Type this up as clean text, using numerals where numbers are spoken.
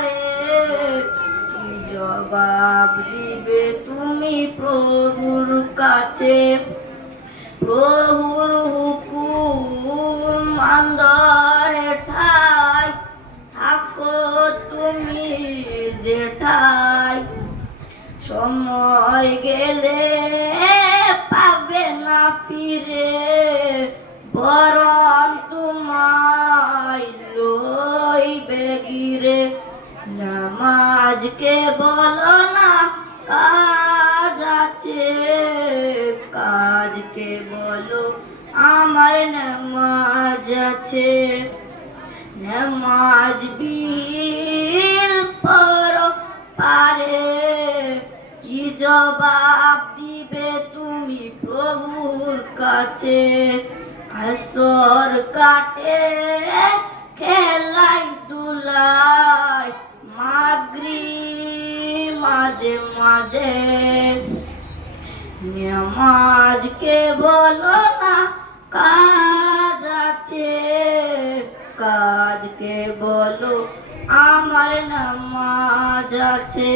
পারে কি জবাব দিবে তুমি প্রভুর কাছে প্রভুর হুকুম আন্দরে ঠাই থাকো তুমি যেঠাই সময় গেলে পাবে না ফিরে বরং তোমায় লইবে গিরে নামাজকে বলো না কাজ আছে কাজকে বলো আমার নামাজ আছে নামাজ বিল পড়ো পারে কি জবাব দিবে তুমি প্রভুর কাছে আসর কাটে খেলাই দুলাই মাগরিব মাঝে মাঝে নামাজকে বলো না কাজ আছে কাজকে বলো আমার নামাজ আছে।